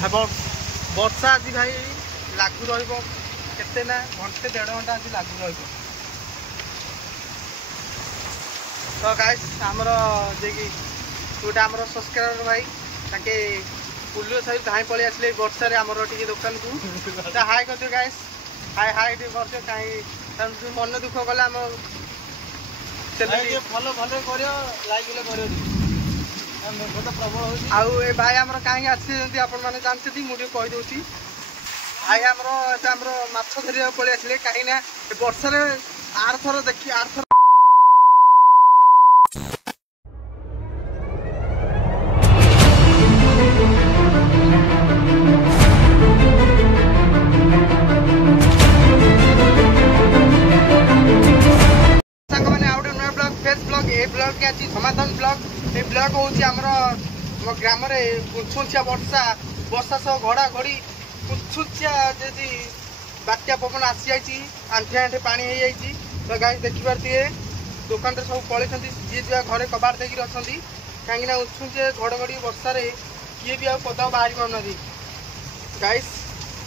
वर्षा आज भाई लागू रते ना घंटे 1.5 घंटा आज लागू तो गाइस आमर गोटे आमर सब्सक्राइबर भाई ताके पुलियो साहिब धाई पलि आसले वर्षा आमर टी दुकान को हाई कर गाइस हाई हाई कर कहीं मन दुख कले आम भल भल कर आउ ए भाई आमर कहीं आसी आपण मैंने जानते मुझे कहीदे भाई आमर माछ धरिया पलि आसले कहीं वर्षा आर थर देखी आर थर समाधान ब्लॉग ये ब्लॉग हूँ ग्राम पुछुचिया वर्षा वर्षा सह घड़ा घड़ी पुछुचिया जी बात्या पवन आसी जाइए आंठे आंठे पानी हो जाइए तो गाई देखिए दुकान रे सब पलि जी जी घरे कबाड़ देकर अच्छा कहीं उछुचे घड़घड़ी वर्षा किए भी पदा बाहरी पाना गाइस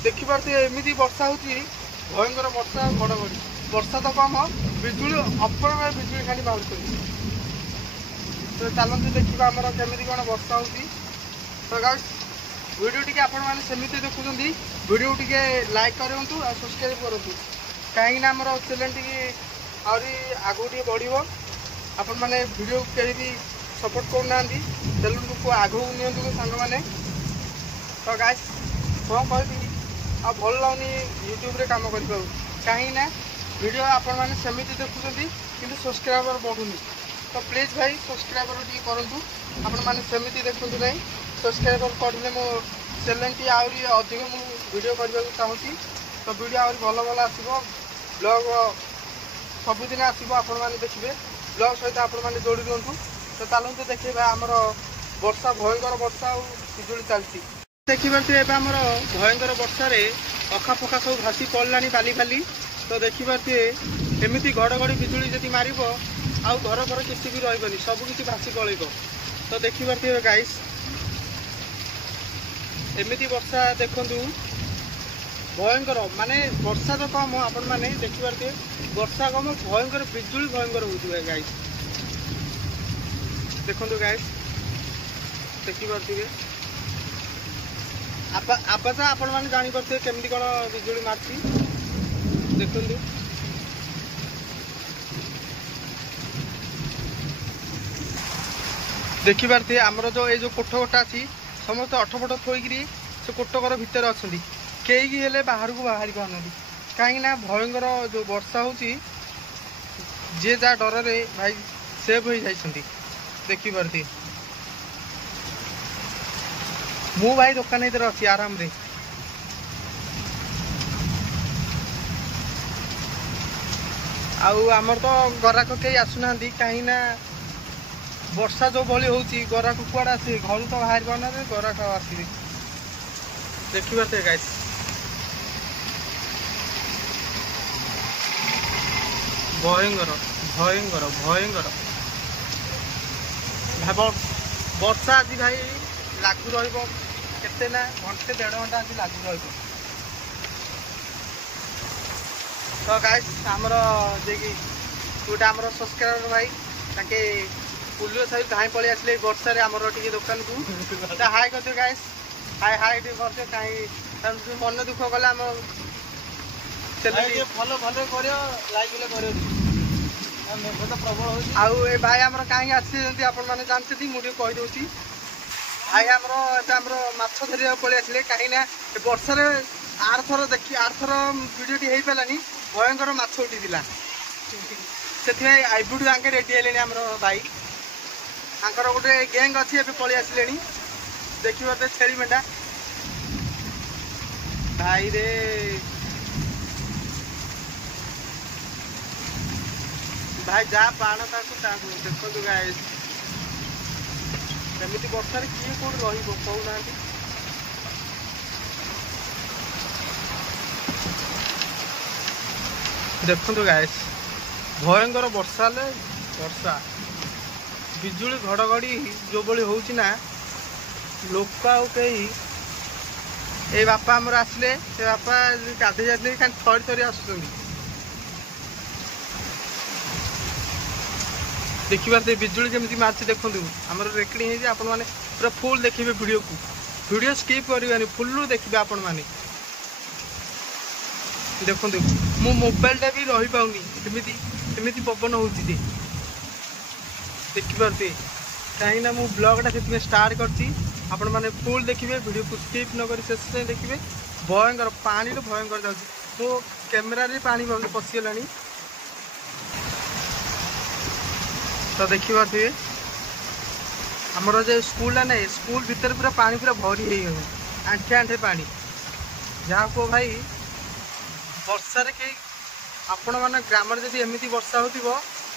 देखिए एमती वर्षा हो भयंकर वर्षा घड़घड़ी वर्षा तो कम बिजुली अपर बिजुली खाली बाहर तो चलते देखा आमर केमी कौन वर्षा हो तो गाइस वीडियो टी आपमती देखुं वीडियो टी लाइक करूँ और सब्सक्राइब करूँ कहीं आमर चैनल टी आहरी आगू टे बढ़ो आपण मैंने वीडियो कहीं भी सपोर्ट करना चैनल को आगू नियंतु सांग मैंने तो गाइस कौन कहती आ भल लगनी यूट्यूब रे काम कर कहीं वीडियो आपण मैंने सेमती देखुं कि सब्सक्राइबर बढ़ुनी तो प्लीज भाई सब्सक्राइबर टी करूँ आपण मैंने सेमती देखुं ना सब्सक्राइबर करले मो चैनल टी आहरी अधिक वीडियो करने को चाहूँगी तो वीडियो आहरी भल भल आसो ब्लॉग सबुदिन आसो आपण मैंने देखिए ब्लॉग सहित आपण मैंने जोड़ी दिंतु तो चलते देखिए आमर वर्षा भयंकर वर्षा और बिजुली चलती देखिए आमर भयंकर वर्षा अखा फखा सब भासी पड़ा बाली बाली तो देखिए एमती घड़घड़ी बिजुली जदि मार आउ घर घर किसी भी रही सबकि भासी पल तो देखिए गाइस एमती वर्षा देखु भयंकर माने वर्षा तो कम आपण मैंने देखिए वर्षा कम भयंकर बिजुली भयंकर हो गाइस देखु गाइस देखिए आवाज आपण मैंने जापर केमती कौन बिजुली मार्ची देखु देखिए आमर जो ये जो कोठ कोटा अच्छी समस्त अठपट थोकरी से कोटकर भितर अच्छा कई हेले बाहर को बाहरी पाना कहीं भयंकर जो वर्षा हो जी जहाँ डर भाई सेव हो जाती देखिए मु भाई दुकान इधर अच्छी आराम रे आमर तो गराक कई आसुना कहीं वर्षा जो भली हो गराक कुआड़े आसे घर तो बाहर पाना गराक आसवे देखिए गाइस भयंकर भयंकर भयंकर वर्षा आज भाई लागू रते ना घंटे 1.5 घंटा आज लागू तो गाइस आमर गोटे आमर सब्सक्राइबर भाई ताके पुलियो साहिब धाई पलि आसले वर्षा आमर टी दुकान को हाई कर गाइस हाई हाई कर कहीं मन दुख कले आम भल भल कर आउ ए भाई आमर कहीं आसी आपण मैंने जानते मुझे कहीदे भाई आमर माछ धरिया पलि आसले कहीं वर्षा आर थर देखी आर थर वीडियो टी हो पारानी भयंकर माछ उठी से आईबुड आगे रेडी है आमर भाई आंकर गोटे गैंग अच्छी ए पलि आसिले देखिए छेली मेढा भाई रे भाई जहाँ पाण देखो गाइस एमती वर्षा किए कौन कहना देखो गाइस भयंकर वर्षा वर्षा बिजुली घड़घड़ी जो बड़ी होना लोक कई ए बापा आमर आसले से बापा गाधे जाते थरी थरी आसुच्च देखिए बिजुली जमी मार्च देखूँ आमर रेकर्डिंग है आपण मैंने पूरा फुल देखिए वीडियो को वीडियो स्किप करें फुल देखिए आपण मैंने देखो मो मोबाइलटा भी रही पाऊनी एमती पवन हो देखिपे कहीं मु ब्लॉगटा से स्टार्ट कर मैंने फुल देखिए वीडियो को स्किप न कर शेष देखिए भयंकर पानी भयंकर जाऊँ मो कैमेरा पानी पशिगला तो देखिपे आमर जो स्कूल ना स्कूल भितर पूरा पानी पूरा भरी हो आंठे आंठे पानी जहाँ को भाई वर्षा कई आपण मैंने ग्राम जब एमती वर्षा हो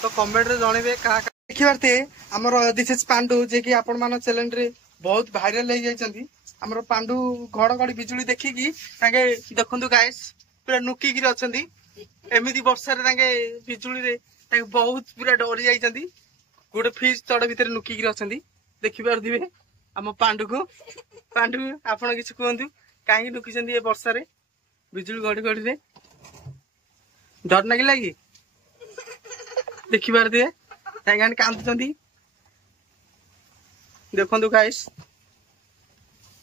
तो कमेंट रे जनइबे क्या देखिए आमर दिस इज पांडु जे कि आपण मान चैनल रे बहुत भाइराल हो जाती आमर पांडु घड़घड़ी बिजुली देखिकी देखु गाइस पूरा नुकिक अच्छा एमती वर्षा बिजुली रे बहुत पूरा डरी जाती गोटे फ्रिज तड़ भितर नुकिक अच्छा देखिपे आम पांडु को पांडु आपण किसी कहतु कहीं नुकी वर्षा रे बिजुली घड़घड़ी रे डर लगे कि देखिपे कांदुंट देखु गाइस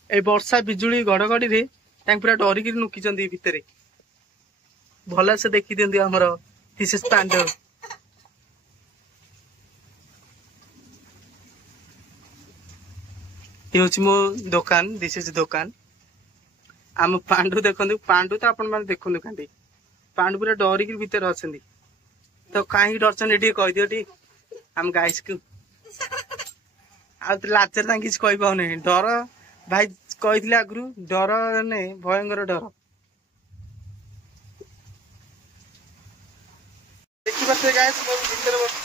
ए वर्षा बिजुली घड़घड़ी रे पूरा डरिक नुकी भितर भल से देखी दिखती आमर दिस इज पांडु ये हूँ मो दुकान दिस इज दुकान आम पांडु देखु पांडु तो आपण मैंने देखु कहीं पांडु पूरा डरिक भितर अच्छा तो कहीं डरचन ये कहदियो टी आम गाइस को लाचर किसी कही पाने डर भाई कही आगु डर ने भयंकर डर देखिए गाइस मो भितर बस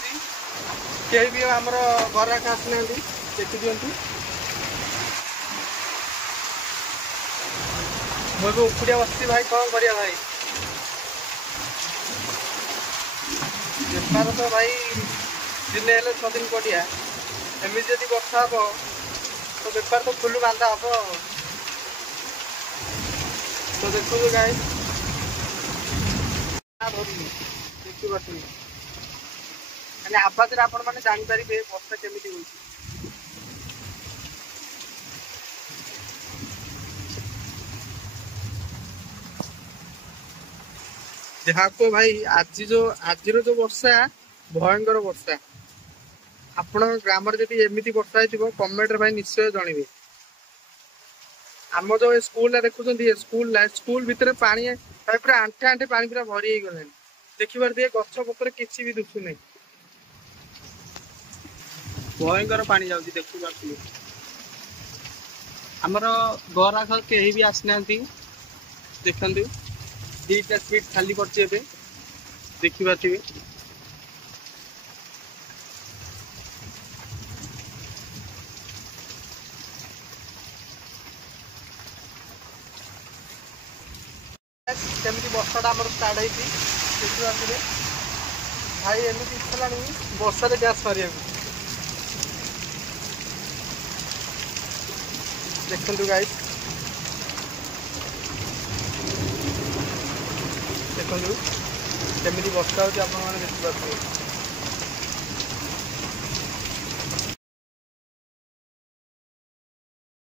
कहीं भी आम ग्राहक आसना देखी दिंतु मुझे उखुड़िया बस भाई कौन करिया भाई बेपार तो भाई दिन हेल्ले 6 दिन पड़िया एमती जदि वर्षा हम तो बेपार तो फुल बांधा हम तो देखो गाय देखिए आवाज आपण मैंने जापर वर्षा केमी हो जहाँ को भाई आज जो वर्षा भयंकर वर्षा आपण ग्राम जब एमती वर्षा हो कमेंट भाई निश्चय जनइबे आम जो स्कूल देखुं स्कूल भितर पानी पूरा आंठे आंठे पानी पूरा भरी गला देखिए गछ पत्र किसी भी दुखु नहीं भयंकर पानी जाऊँगी देखी आमर ग्राहक कहीं भी आसना देखु दीटा सीट खाली पड़े देखिपे केमी वर्षाटा आम स्टार्ट देखिए भाई एमती इच्छा वर्षा गैस मारे देखु गाइस देखो केमी वर्षा होती आप देखिए